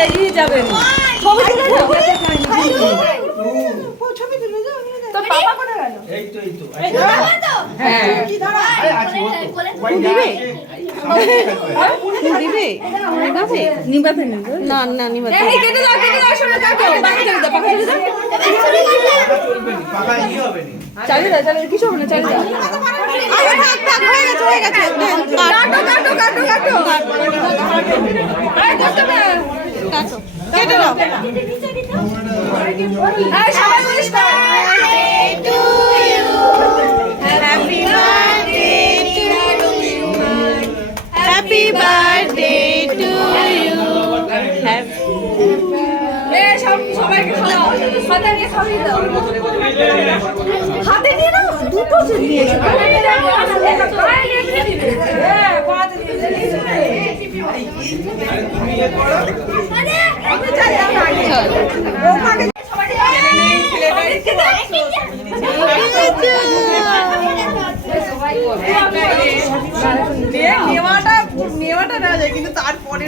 বেরিয়ে যাবেন। ছবি তুলে দাও। ছবি তুলে দাও। তো পাপা কোথায় গেল? এই তো হ্যাঁ কি ধরা আছে ওই দিবে? দিবে নিবাতে নেই না না নিবাতে এই কেটে দাও শোনা কাটো পাখা চলে দাও পাকা ই হবে নি চালিয়ে দাও কিছু হবে না চালিয়ে দাও আরে থাক হয়ে গেছে কাটো এই করতে হবে কাটো কেটে দাও এই সবাই উইশ করো হ্যাপি বার্থডে টু ইউ সবাইকে খাওয়াও হাতে নিয়ে খাওয়িয়ে দাও হাতে নিয়ে নাও দুটো নিয়ে এসো তুমি এ করো নেওয়াটা নেওয়া যায় কিন্তু তারপরে